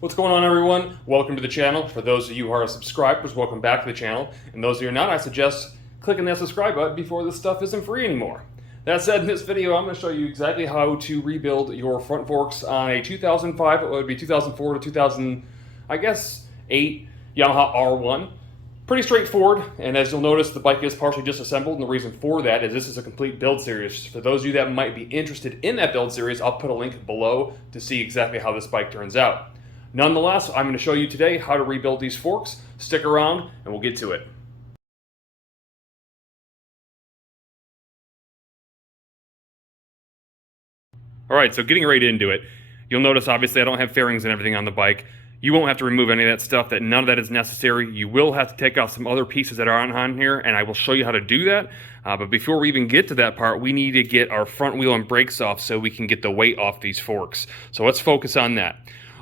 What's going on, everyone? Welcome to the channel. For those of you who are subscribers, welcome back to the channel. And those of you who are not, I suggest clicking that subscribe button before this stuff isn't free anymore. That said, in this video, I'm going to show you exactly how to rebuild your front forks on a 2005, it would be 2004 to 2000, I guess, 8 Yamaha R1. Pretty straightforward, and as you'll notice, the bike is partially disassembled, and the reason for that is this is a complete build series. For those of you that might be interested in that build series, I'll put a link below to see exactly how this bike turns out. Nonetheless, I'm going to show you today how to rebuild these forks. Stick around and we'll get to it. Alright, so getting right into it. You'll notice obviously I don't have fairings and everything on the bike. You won't have to remove any of that stuff, none of that is necessary. You will have to take off some other pieces that are on here, and I will show you how to do that. But before we even get to that part, we need to get our front wheel and brakes off so we can get the weight off these forks. So let's focus on that.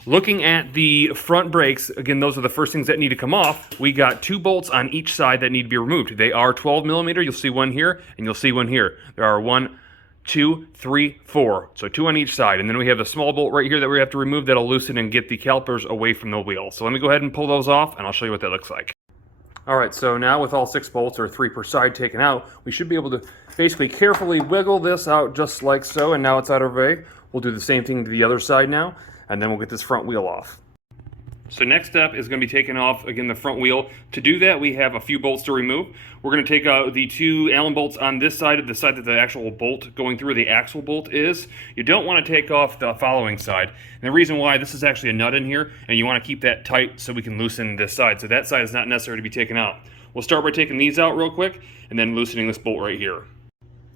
Looking at the front brakes, again, those are the first things that need to come off. We got 2 bolts on each side that need to be removed. They are 12 millimeter. You'll see one here, and you'll see one here. There are 1, 2, 3, 4. So 2 on each side. And then we have the small bolt right here that we have to remove that'll loosen and get the calipers away from the wheel. So let me go ahead and pull those off, and I'll show you what that looks like. Alright, so now with all 6 bolts, or 3 per side, taken out, we should be able to basically carefully wiggle this out just like so, and now it's out of the way. We'll do the same thing to the other side now, and then we'll get this front wheel off. So next step is going to be taking off, again, the front wheel. To do that, we have a few bolts to remove. We're going to take out the 2 Allen bolts on this side, of the side that the actual bolt going through the axle bolt is. You don't want to take off the following side. And the reason why, this is actually a nut in here, and you want to keep that tight so we can loosen this side. So that side is not necessary to be taken out. We'll start by taking these out real quick, and then loosening this bolt right here.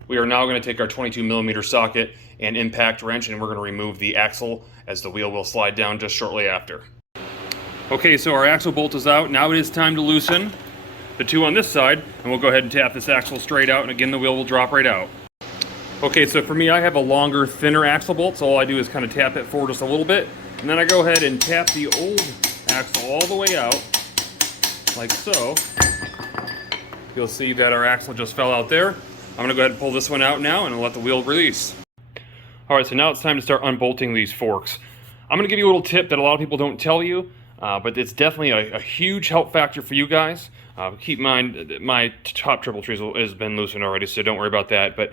We are now going to take our 22 millimeter socket and impact wrench, and we're going to remove the axle as the wheel will slide down just shortly after. Okay, so our axle bolt is out. Now it is time to loosen the 2 on this side, and we'll go ahead and tap this axle straight out, and again the wheel will drop right out. Okay, so for me, I have a longer, thinner axle bolt, so all I do is kind of tap it forward just a little bit, and then I go ahead and tap the old axle all the way out, like so. You'll see that our axle just fell out there. I'm going to go ahead and pull this one out now, and I'll let the wheel release. Alright, so now it's time to start unbolting these forks. I'm going to give you a little tip that a lot of people don't tell you, but it's definitely a huge help factor for you guys. Keep in mind, my top triple trees has been loosened already, so don't worry about that. But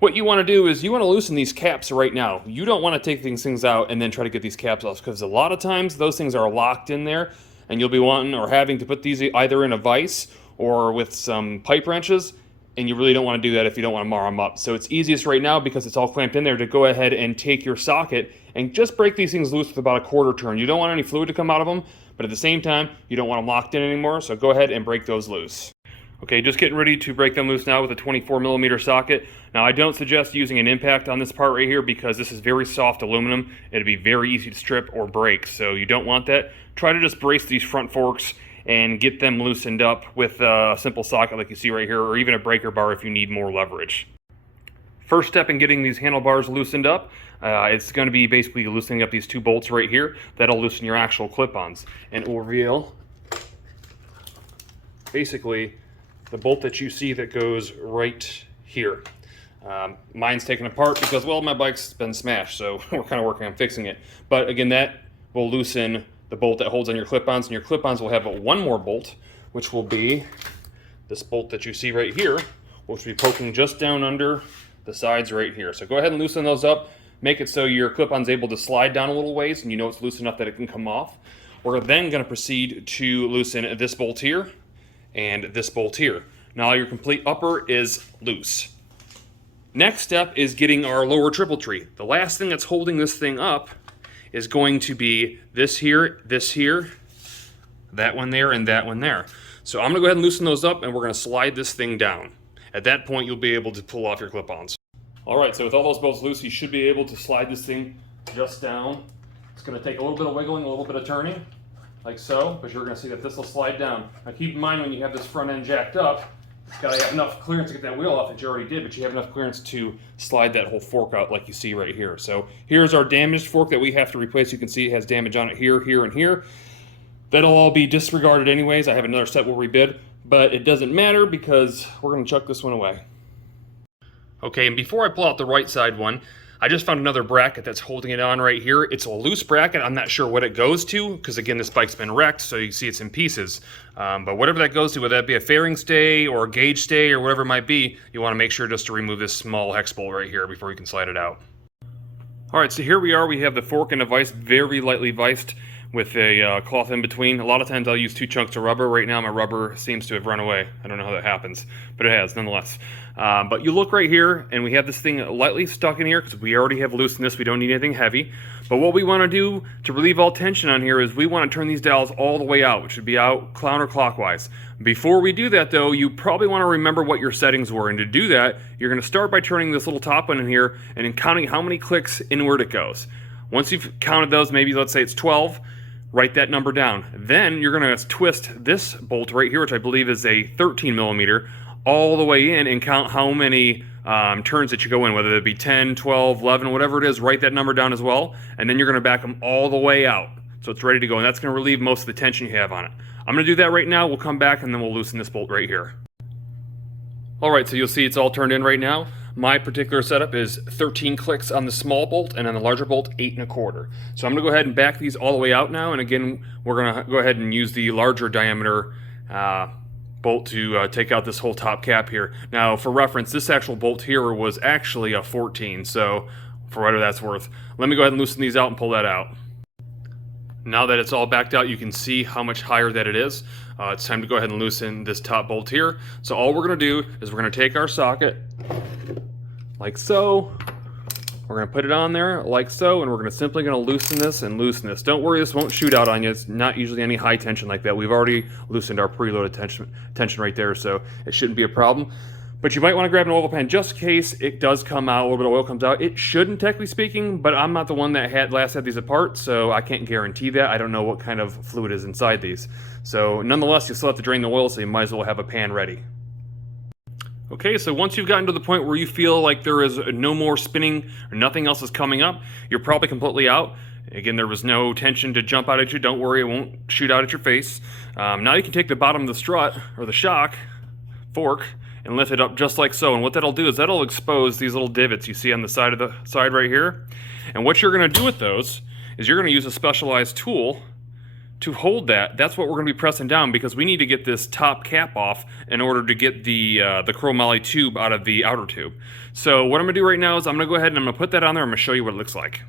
what you want to do is you want to loosen these caps right now. You don't want to take these things out and then try to get these caps off, because a lot of times those things are locked in there, and you'll be wanting or having to put these either in a vise or with some pipe wrenches. And you really don't want to do that if you don't want to mar them up. So it's easiest right now, because it's all clamped in there, to go ahead and take your socket and just break these things loose with about a quarter turn. You don't want any fluid to come out of them, but at the same time, you don't want them locked in anymore, so go ahead and break those loose. Okay, just getting ready to break them loose now with a 24 millimeter socket. Now, I don't suggest using an impact on this part right here, because this is very soft aluminum. It'd be very easy to strip or break, so you don't want that. Try to just brace these front forks and get them loosened up with a simple socket like you see right here, or even a breaker bar if you need more leverage. First step in getting these handlebars loosened up, it's going to be basically loosening up these 2 bolts right here. That'll loosen your actual clip-ons, and it will reveal basically the bolt that you see that goes right here. Mine's taken apart because, well, my bike's been smashed, so we're kind of working on fixing it. But again, that will loosen the bolt that holds on your clip-ons, and your clip-ons will have one more bolt, which will be this bolt that you see right here, which will be poking just down under the sides right here. So go ahead and loosen those up. Make it so your clip-on's able to slide down a little ways, and you know it's loose enough that it can come off. We're then going to proceed to loosen this bolt here and this bolt here. Now your complete upper is loose. Next step is getting our lower triple tree. The last thing that's holding this thing up is going to be this here, that one there, and that one there. So I'm going to go ahead and loosen those up, and we're going to slide this thing down. At that point, you'll be able to pull off your clip-ons. Alright, so with all those bolts loose, you should be able to slide this thing just down. It's going to take a little bit of wiggling, a little bit of turning, like so, but you're going to see that this will slide down. Now keep in mind, when you have this front end jacked up, it's got to have enough clearance to get that wheel off that you already did, but you have enough clearance to slide that whole fork out like you see right here. So here's our damaged fork that we have to replace. You can see it has damage on it here, here, and here. That'll all be disregarded anyways. I have another set we'll rebid, but it doesn't matter because we're going to chuck this one away. Okay, and before I pull out the right side one, I just found another bracket that's holding it on right here. It's a loose bracket. I'm not sure what it goes to because, again, this bike's been wrecked, so you see it's in pieces. But whatever that goes to, whether that be a fairing stay or a gauge stay or whatever it might be, you want to make sure just to remove this small hex bolt right here before you can slide it out. All right, so here we are. We have the fork and the vise very lightly viced with a cloth in between. A lot of times I'll use 2 chunks of rubber. Right now my rubber seems to have run away. I don't know how that happens, but it has nonetheless. But you look right here, and we have this thing lightly stuck in here because we already have loosened this. We don't need anything heavy. But what we want to do to relieve all tension on here is we want to turn these dials all the way out, which should be out counterclockwise. Before we do that, though, you probably want to remember what your settings were. And to do that, you're going to start by turning this little top one in here and then counting how many clicks inward it goes. Once you've counted those, maybe let's say it's 12, write that number down. Then you're going to twist this bolt right here, which I believe is a 13 millimeter, all the way in and count how many turns that you go in, whether it be 10, 12, 11, whatever it is. Write that number down as well, and then you're going to back them all the way out so it's ready to go, and that's going to relieve most of the tension you have on it. I'm going to do that right now. We'll come back and then we'll loosen this bolt right here. Alright, so you'll see it's all turned in right now. My particular setup is 13 clicks on the small bolt, and on the larger bolt, 8 1/4. So I'm going to go ahead and back these all the way out now, and again, we're going to go ahead and use the larger diameter bolt to take out this whole top cap here. Now, for reference, this actual bolt here was actually a 14, so for whatever that's worth. Let me go ahead and loosen these out and pull that out. Now that it's all backed out, you can see how much higher that it is. It's time to go ahead and loosen this top bolt here. So all we're going to do is we're going to take our socket like so. We're going to put it on there like so, and we're simply going to loosen this and loosen this. Don't worry, this won't shoot out on you. It's not usually any high tension like that. We've already loosened our preloaded tension right there, so it shouldn't be a problem. But you might want to grab an oil pan just in case it does come out, a little bit of oil comes out. It shouldn't, technically speaking, but I'm not the one that last had these apart, so I can't guarantee that. I don't know what kind of fluid is inside these. So nonetheless, you still have to drain the oil, so you might as well have a pan ready. Okay, so once you've gotten to the point where you feel like there is no more spinning or nothing else is coming up, you're probably completely out. Again, there was no tension to jump out at you. Don't worry, it won't shoot out at your face. Now you can take the bottom of the strut, or the shock, fork, and lift it up just like so. And what that'll do is that'll expose these little divots you see on the side right here. And what you're going to do with those is you're going to use a specialized tool to hold that. That's what we're going to be pressing down, because we need to get this top cap off in order to get the chromoly tube out of the outer tube. So what I'm going to do right now is I'm going to go ahead and I'm going to put that on there. I'm going to show you what it looks like.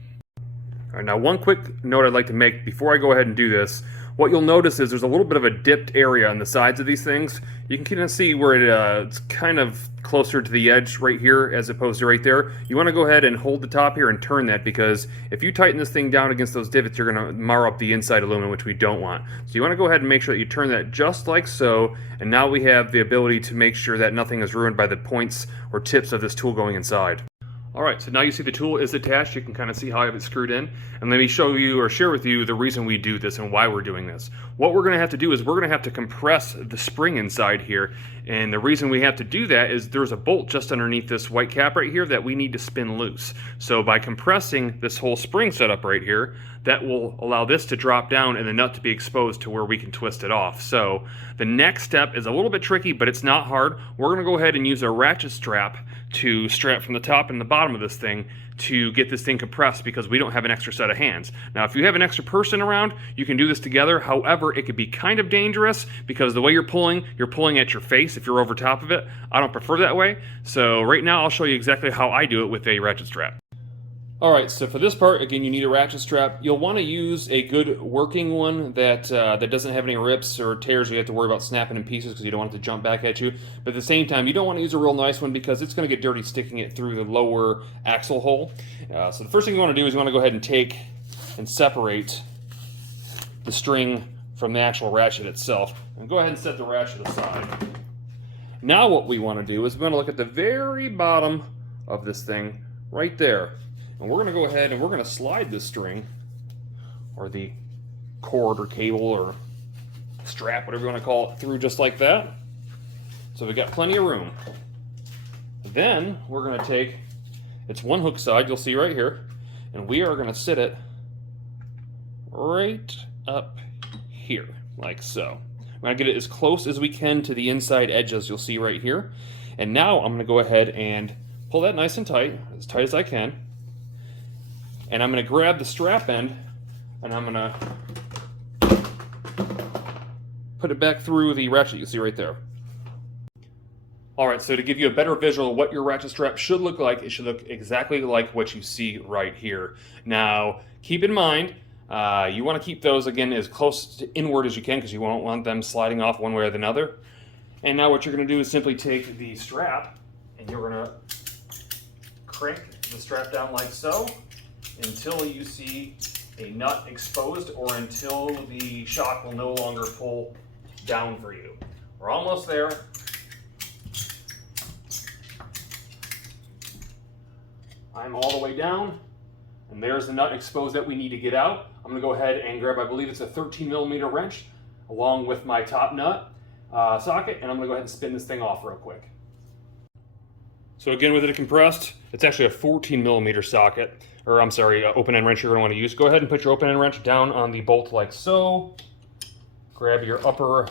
All right, now one quick note I'd like to make before I go ahead and do this. What you'll notice is there's a little bit of a dipped area on the sides of these things. You can kind of see where it's kind of closer to the edge right here as opposed to right there. You want to go ahead and hold the top here and turn that, because if you tighten this thing down against those divots, you're going to mar up the inside aluminum, which we don't want. So you want to go ahead and make sure that you turn that just like so, and now we have the ability to make sure that nothing is ruined by the points or tips of this tool going inside. Alright, so now you see the tool is attached. You can kind of see how I have it screwed in. And let me show you or share with you the reason we do this and why we're doing this. What we're going to have to do is we're going to have to compress the spring inside here. And the reason we have to do that is there's a bolt just underneath this white cap right here that we need to spin loose. So by compressing this whole spring setup right here, that will allow this to drop down and the nut to be exposed to where we can twist it off. So the next step is a little bit tricky, but it's not hard. We're going to go ahead and use a ratchet strap to strap from the top and the bottom of this thing to get this thing compressed, because we don't have an extra set of hands. Now, if you have an extra person around, you can do this together. However, it could be kind of dangerous because the way you're pulling at your face if you're over top of it. I don't prefer that way. So right now, I'll show you exactly how I do it with a ratchet strap. Alright, so for this part, again, you need a ratchet strap. You'll want to use a good working one that doesn't have any rips or tears where you have to worry about snapping in pieces because you don't want it to jump back at you. But at the same time, you don't want to use a real nice one because it's going to get dirty sticking it through the lower axle hole. So the first thing you want to do is you want to go ahead and take and separate the string from the actual ratchet itself. And go ahead and set the ratchet aside. Now what we want to do is we want to look at the very bottom of this thing right there. And we're going to go ahead and we're going to slide this string, or the cord or cable or strap, whatever you want to call it, through just like that. So we've got plenty of room. Then we're going to take, it's one hook side, you'll see right here, and we are going to sit it right up here, like so. We're going to get it as close as we can to the inside edges, you'll see right here. And now I'm going to go ahead and pull that nice and tight as I can. and I'm going to grab the strap end and I'm going to put it back through the ratchet you see right there. Alright, so to give you a better visual of what your ratchet strap should look like, it should look exactly like what you see right here. Now, keep in mind, you want to keep those, again, as close to inward as you can because you won't want them sliding off one way or the other. And now what you're going to do is simply take the strap and you're going to crank the strap down like so until you see a nut exposed or until the shock will no longer pull down for you. We're almost there. I'm all the way down, and there's the nut exposed that we need to get out. I'm going to go ahead and grab, I believe it's a 13mm wrench, along with my top nut socket, and I'm going to go ahead and spin this thing off real quick. So again, with it compressed, it's actually a 14mm socket, or I'm sorry, open-end wrench you're going to want to use. Go ahead and put your open-end wrench down on the bolt like so. Grab your upper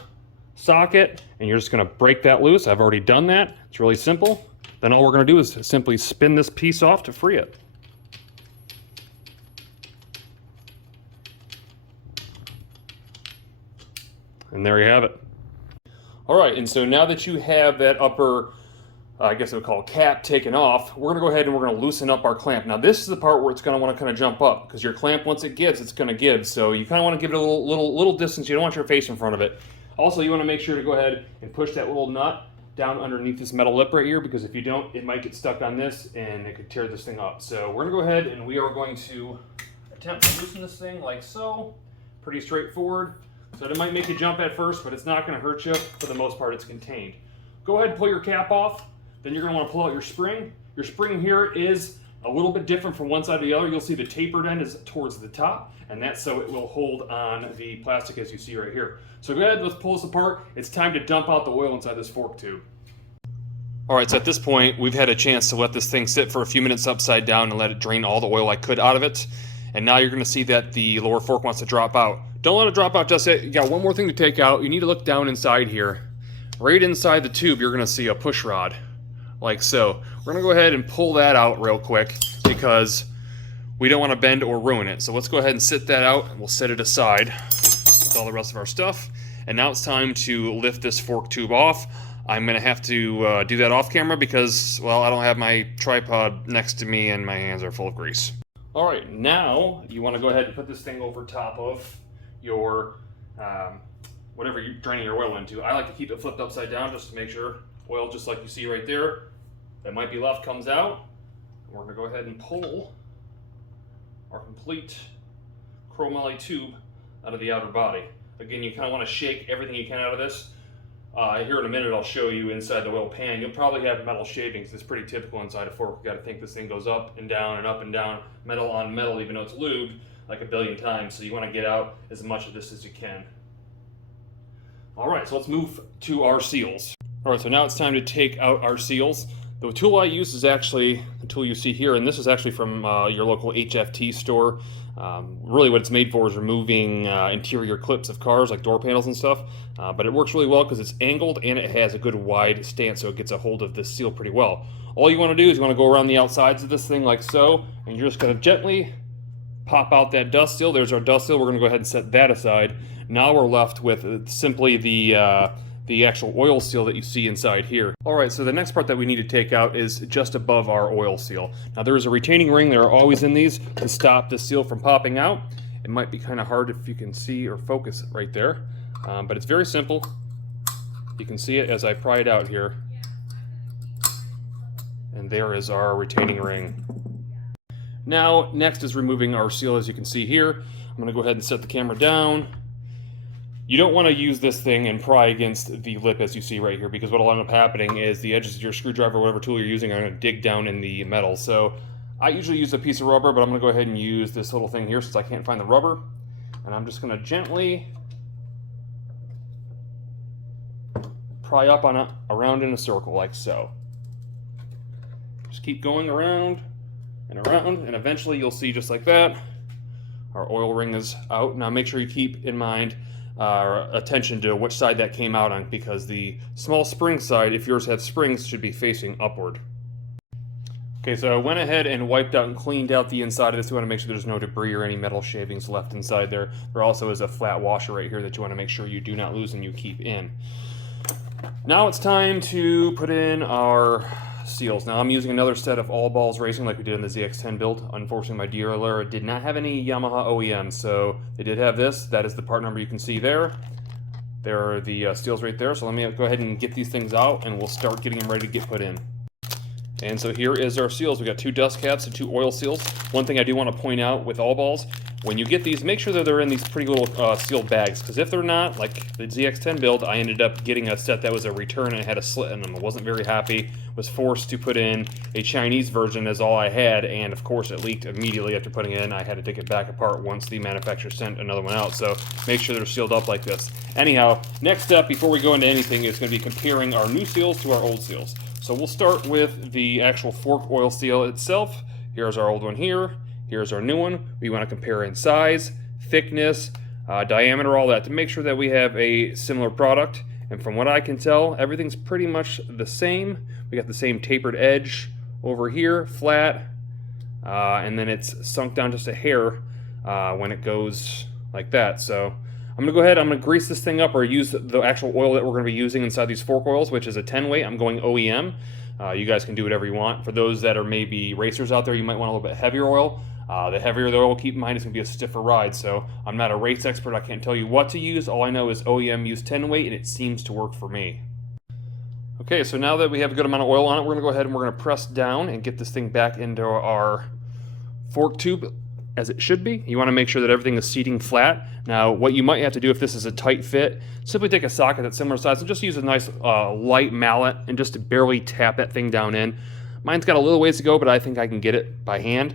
socket, and you're just going to break that loose. I've already done that. It's really simple. Then all we're going to do is simply spin this piece off to free it. And there you have it. All right, and so now that you have that upper, I guess I would call it cap, taken off, we're going to go ahead and we're going to loosen up our clamp. Now this is the part where it's going to want to kind of jump up because your clamp, once it gives, it's going to give. So you kind of want to give it a little distance. You don't want your face in front of it. Also, you want to make sure to go ahead and push that little nut down underneath this metal lip right here, because if you don't, it might get stuck on this and it could tear this thing up. So we're gonna go ahead and we are going to attempt to loosen this thing like so. Pretty straightforward. So it might make you jump at first, but it's not gonna hurt you. For the most part, it's contained. Go ahead and pull your cap off. Then you're gonna wanna pull out your spring. Your spring here is a little bit different from one side to the other. You'll see the tapered end is towards the top, and that's so it will hold on the plastic as you see right here. So go ahead, let's pull this apart. It's time to dump out the oil inside this fork tube. All right, so at this point, we've had a chance to let this thing sit for a few minutes upside down and let it drain all the oil I could out of it. And now you're gonna see that the lower fork wants to drop out. Don't let it drop out just yet. You got one more thing to take out. You need to look down inside here. Right inside the tube, you're gonna see a push rod, like so. We're gonna go ahead and pull that out real quick because we don't wanna bend or ruin it. So let's go ahead and sit that out and we'll set it aside with all the rest of our stuff. And now it's time to lift this fork tube off. I'm gonna have to do that off camera because, well, I don't have my tripod next to me and my hands are full of grease. All right, now you wanna go ahead and put this thing over top of your, whatever you're draining your oil into. I like to keep it flipped upside down just to make sure oil, just like you see right there, that might be left comes out. We're gonna go ahead and pull our complete chromoly tube out of the outer body. Again, you kind of want to shake everything you can out of this. Here in a minute, I'll show you inside the oil pan. You'll probably have metal shavings. It's pretty typical inside a fork. You got to think this thing goes up and down and up and down, metal on metal, even though it's lubed like a billion times. So you want to get out as much of this as you can. All right, so let's move to our seals. All right, so now it's time to take out our seals. The tool I use is actually the tool you see here, and this is actually from your local HFT store. Really what it's made for is removing interior clips of cars, like door panels and stuff. But it works really well because it's angled and it has a good wide stance, so it gets a hold of this seal pretty well. All you want to do is you want to go around the outsides of this thing like so, and you're just going to gently pop out that dust seal. There's our dust seal. We're going to go ahead and set that aside. Now we're left with simply the actual oil seal that you see inside here. All right, so the next part that we need to take out is just above our oil seal. Now there is a retaining ring, there are always in these, to stop the seal from popping out. It might be kind of hard if you can see or focus right there, but it's very simple. You can see it as I pry it out here. And there is our retaining ring. Now, next is removing our seal, as you can see here. I'm gonna go ahead and set the camera down. You don't want to use this thing and pry against the lip as you see right here, because what will end up happening is the edges of your screwdriver or whatever tool you're using are going to dig down in the metal. So I usually use a piece of rubber, but I'm going to go ahead and use this little thing here since I can't find the rubber. And I'm just going to gently pry up on around in a circle like so. Just keep going around and around, and eventually you'll see just like that. Our oil ring is out. Now make sure you keep in mind attention to which side that came out on, because the small spring side, if yours has springs, should be facing upward. Okay, so I went ahead and wiped out and cleaned out the inside of this. You want to make sure there's no debris or any metal shavings left inside there. There also is a flat washer right here that you want to make sure you do not lose and you keep in. Now it's time to put in our seals. Now I'm using another set of all balls racing like we did in the ZX10 build. Unfortunately, my dealer did not have any Yamaha OEM, so they did have this. That is the part number you can see there. There are the seals right there. So let me go ahead and get these things out and we'll start getting them ready to get put in. And so here is our seals. We got 2 dust caps and 2 oil seals. One thing I do want to point out with all balls, when you get these, make sure that they're in these pretty little sealed bags, because if they're not, like the ZX10 build, I ended up getting a set that was a return and it had a slit in them. I wasn't very happy, was forced to put in a Chinese version as all I had, and of course it leaked immediately after putting it in. I had to take it back apart once the manufacturer sent another one out, so make sure they're sealed up like this. Anyhow, next step before we go into anything is going to be comparing our new seals to our old seals. So we'll start with the actual fork oil seal itself. Here's our old one here. Here's our new one. We want to compare in size, thickness, diameter, all that to make sure that we have a similar product. And from what I can tell, everything's pretty much the same. We got the same tapered edge over here, flat, and then it's sunk down just a hair when it goes like that. So I'm going to go ahead, I'm going to grease this thing up or use the actual oil that we're going to be using inside these fork oils, which is a 10 weight. I'm going OEM. You guys can do whatever you want. For those that are maybe racers out there, you might want a little bit heavier oil. The heavier the oil, keep in mind, it's going to be a stiffer ride. So I'm not a race expert. I can't tell you what to use. All I know is OEM use 10 weight, and it seems to work for me. Okay, so now that we have a good amount of oil on it, we're going to go ahead and we're going to press down and get this thing back into our fork tube as it should be. You want to make sure that everything is seating flat. Now, what you might have to do if this is a tight fit, simply take a socket that's similar size and just use a nice light mallet and just to barely tap that thing down in. Mine's got a little ways to go, but I think I can get it by hand.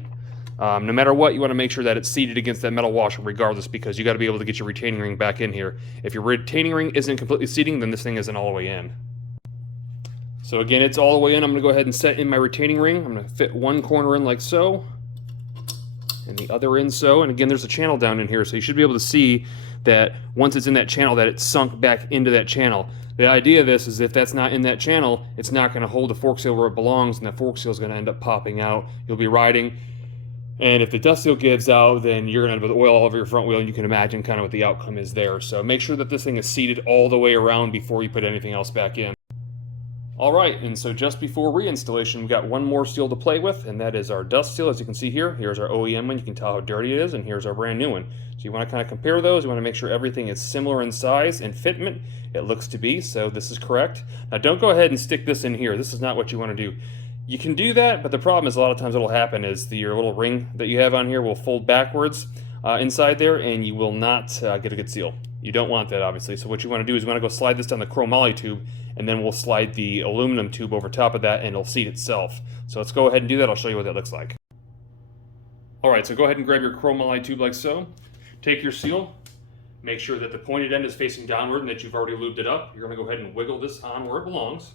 No matter what, you want to make sure that it's seated against that metal washer regardless, because you got to be able to get your retaining ring back in here. If your retaining ring isn't completely seating, then this thing isn't all the way in. So again, it's all the way in. I'm going to go ahead and set in my retaining ring. I'm going to fit one corner in like so, and the other in so. And again, there's a channel down in here, so you should be able to see that once it's in that channel, that it's sunk back into that channel. The idea of this is if that's not in that channel, it's not going to hold the fork seal where it belongs, and the fork seal is going to end up popping out. You'll be riding, and if the dust seal gives out, then you're going to end up with oil all over your front wheel, and you can imagine kind of what the outcome is there. So make sure that this thing is seated all the way around before you put anything else back in. Alright, and so just before reinstallation, we've got one more seal to play with, and that is our dust seal. As you can see here, here's our OEM one. You can tell how dirty it is, and here's our brand new one. So you want to kind of compare those. You want to make sure everything is similar in size and fitment. It looks to be, so this is correct. Now don't go ahead and stick this in here. This is not what you want to do. You can do that, but the problem is a lot of times what will happen is your little ring that you have on here will fold backwards inside there, and you will not get a good seal. You don't want that, obviously. So what you want to do is you want to go slide this down the chromoly tube, and then we'll slide the aluminum tube over top of that, and it'll seat itself. So let's go ahead and do that. I'll show you what that looks like. Alright, so go ahead and grab your chromoly tube like so. Take your seal. Make sure that the pointed end is facing downward and that you've already lubed it up. You're going to go ahead and wiggle this on where it belongs.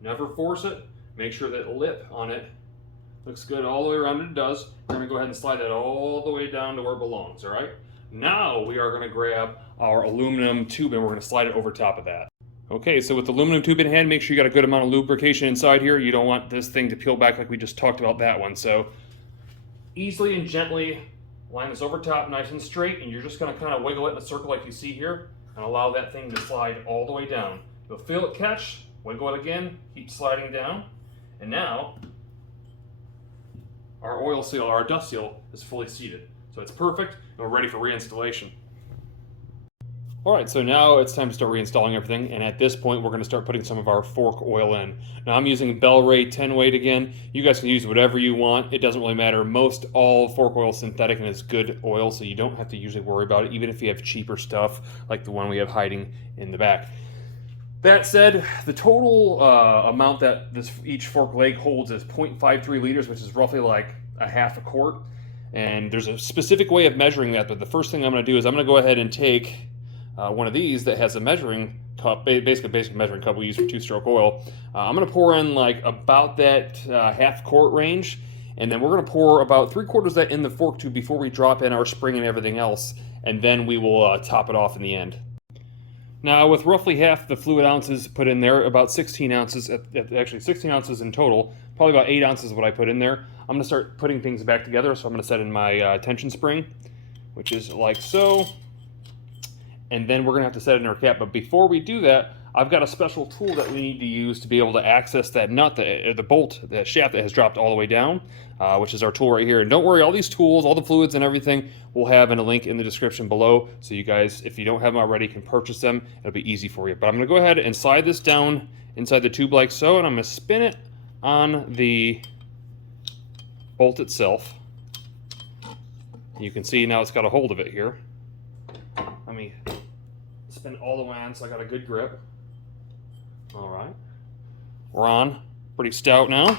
Never force it. Make sure that lip on it looks good all the way around. It does. We're going to go ahead and slide that all the way down to where it belongs, alright? Now we are going to grab our aluminum tube and we're going to slide it over top of that. Okay, so with the aluminum tube in hand, make sure you got a good amount of lubrication inside here. You don't want this thing to peel back like we just talked about that one. So easily and gently line this over top nice and straight, and you're just going to kind of wiggle it in a circle like you see here and allow that thing to slide all the way down. You'll feel it catch, wiggle it again, keep sliding down, and now our oil seal, our dust seal, is fully seated. So it's perfect, and we're ready for reinstallation. Alright, so now it's time to start reinstalling everything, and at this point we're going to start putting some of our fork oil in. Now I'm using Bel-Ray 10 weight again. You guys can use whatever you want. It doesn't really matter. Most all fork oil is synthetic and it's good oil, so you don't have to usually worry about it, even if you have cheaper stuff like the one we have hiding in the back. That said, the total amount that each fork leg holds is 0.53 liters, which is roughly like a half a quart. And there's a specific way of measuring that, but the first thing I'm going to do is I'm going to go ahead and take one of these that has a measuring cup, basically a basic measuring cup we use for two-stroke oil. I'm going to pour in like about that half quart range, and then we're going to pour about 3/4 of that in the fork tube before we drop in our spring and everything else, and then we will top it off in the end. Now, with roughly half the fluid ounces put in there, about 16 ounces, actually 16 ounces in total, probably about 8 ounces of what I put in there, I'm going to start putting things back together. So I'm going to set in my tension spring, which is like so. And then we're going to have to set it in our cap. But before we do that, I've got a special tool that we need to use to be able to access that nut, the bolt, that shaft that has dropped all the way down, which is our tool right here. And don't worry, all these tools, all the fluids and everything, we'll have in a link in the description below. So you guys, if you don't have them already, can purchase them. It'll be easy for you. But I'm going to go ahead and slide this down inside the tube like so, and I'm going to spin it on the bolt itself. You can see now it's got a hold of it here. Let me spin all the way on so I got a good grip. All right, we're on pretty stout now.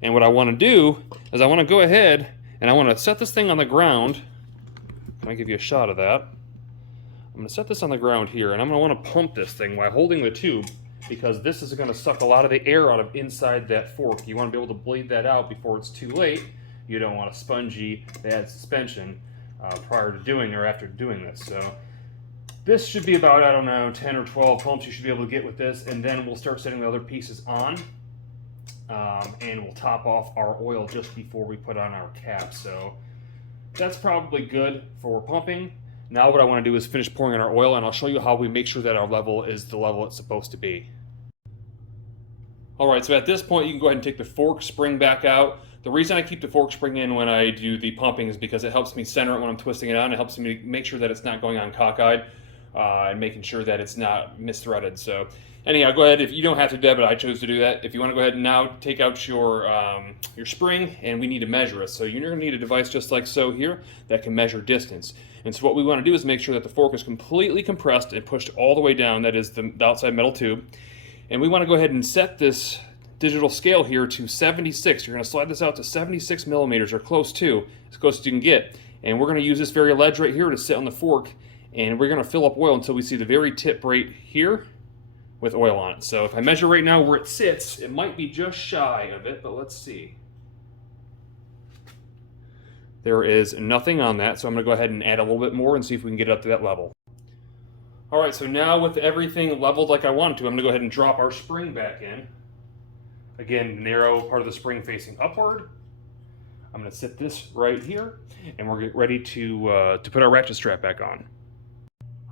And what I want to do is I want to go ahead and I want to set this thing on the ground. Can I give you a shot of that? I'm going to set this on the ground here, and I'm going to want to pump this thing while holding the tube, because this is going to suck a lot of the air out of inside that fork. You want to be able to bleed that out before it's too late. You don't want a spongy, bad suspension prior to doing or after doing this. So this should be about, I don't know, 10 or 12 pumps you should be able to get with this, and then we'll start setting the other pieces on, and we'll top off our oil just before we put on our cap. So that's probably good for pumping. Now what I want to do is finish pouring in our oil, and I'll show you how we make sure that our level is the level it's supposed to be. Alright, so at this point you can go ahead and take the fork spring back out. The reason I keep the fork spring in when I do the pumping is because it helps me center it when I'm twisting it on. It helps me make sure that it's not going on cockeyed, and making sure that it's not misthreaded. So anyhow, go ahead. If you don't have to do that, but I chose to do that. If you want to go ahead and now take out your spring, and we need to measure it. So you're going to need a device just like so here that can measure distance. And so what we want to do is make sure that the fork is completely compressed and pushed all the way down. That is the outside metal tube. And we want to go ahead and set this digital scale here to 76. You're going to slide this out to 76 millimeters, or close to, as close as you can get. And we're going to use this very ledge right here to sit on the fork, and we're going to fill up oil until we see the very tip right here with oil on it. So if I measure right now where it sits, it might be just shy of it, but let's see. There is nothing on that, so I'm going to go ahead and add a little bit more and see if we can get it up to that level. Alright, so now with everything leveled like I wanted to, I'm going to go ahead and drop our spring back in. Again, narrow part of the spring facing upward. I'm going to set this right here, and we're getting ready to put our ratchet strap back on.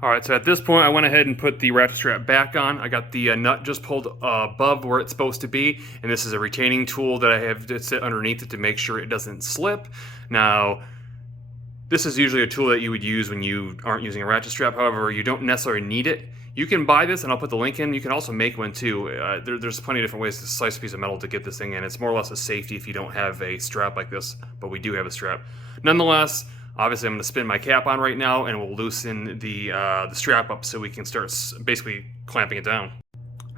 Alright, so at this point I went ahead and put the ratchet strap back on. I got the nut just pulled above where it's supposed to be, and this is a retaining tool that I have to sit underneath it to make sure it doesn't slip. Now, this is usually a tool that you would use when you aren't using a ratchet strap. However, you don't necessarily need it. You can buy this, and I'll put the link in. You can also make one too. There's plenty of different ways to slice a piece of metal to get this thing in. It's more or less a safety if you don't have a strap like this, but we do have a strap. Nonetheless, obviously I'm going to spin my cap on right now, and we'll loosen the strap up so we can start basically clamping it down.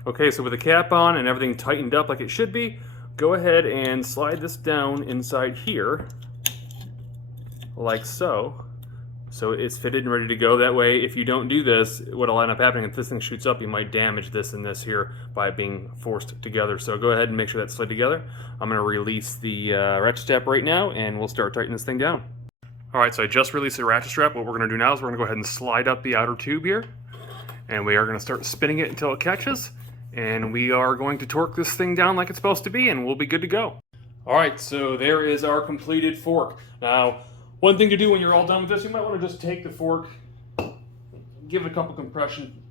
Okay, so with the cap on and everything tightened up like it should be, go ahead and slide this down inside here, like so. So it's fitted and ready to go. That way, if you don't do this, what'll end up happening, if this thing shoots up, you might damage this and this here by being forced together. So go ahead and make sure that's slid together. I'm going to release the ratchet strap right now, and we'll start tightening this thing down. Alright, so I just released the ratchet strap. What we're going to do now is we're going to go ahead and slide up the outer tube here, and we are going to start spinning it until it catches, and we are going to torque this thing down like it's supposed to be, and we'll be good to go. Alright, so there is our completed fork. Now, one thing to do when you're all done with this, you might want to just take the fork, give it a couple compression,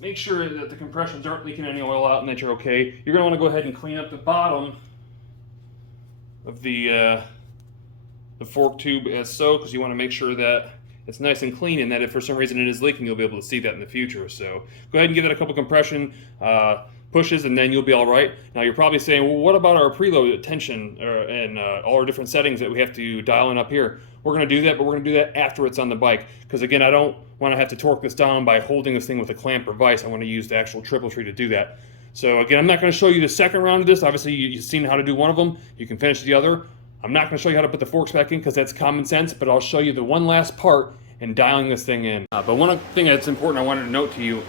make sure that the compressions aren't leaking any oil out and that you're okay. You're going to want to go ahead and clean up the bottom of the fork tube as so, because you want to make sure that it's nice and clean, and that if for some reason it is leaking, you'll be able to see that in the future. So go ahead and give it a couple compression pushes, and then you'll be all right. Now you're probably saying, well, what about our preload tension and all our different settings that we have to dial in up here? We're going to do that, but we're going to do that after it's on the bike, because again, I don't want to have to torque this down by holding this thing with a clamp or vise. I want to use the actual triple tree to do that. So again, I'm not going to show you the second round of this. Obviously, you've seen how to do one of them. You can finish the other. I'm not going to show you how to put the forks back in because that's common sense, but I'll show you the one last part in dialing this thing in. But one thing that's important I wanted to note to you,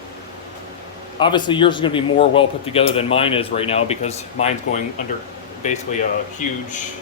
obviously yours is going to be more well put together than mine is right now, because mine's going under basically a huge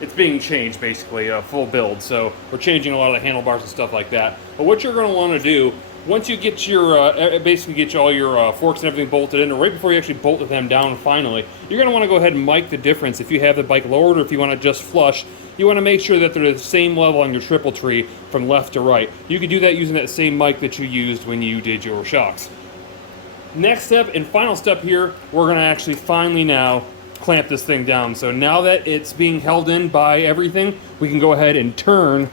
it's being changed basically, a full build. So we're changing a lot of the handlebars and stuff like that. But what you're going to want to do Once you get your, basically get all your forks and everything bolted in, or right before you actually bolt them down finally, you're going to want to go ahead and mic the difference. If you have the bike lowered or if you want to just flush, you want to make sure that they're the same level on your triple tree from left to right. You can do that using that same mic that you used when you did your shocks. Next step and final step here, we're going to actually finally now clamp this thing down. So now that it's being held in by everything, we can go ahead and turn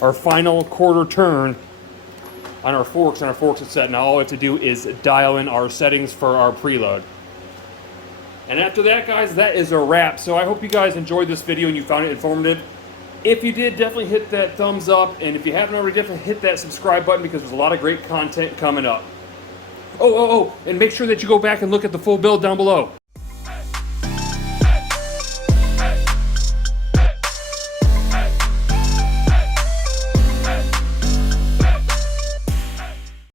our final quarter turn on our forks, and our forks are set. Now all we have to do is dial in our settings for our preload. And after that, guys, that is a wrap. So I hope you guys enjoyed this video and you found it informative. If you did, definitely hit that thumbs up, and if you haven't already, definitely hit that subscribe button because there's a lot of great content coming up. And make sure that you go back and look at the full build down below.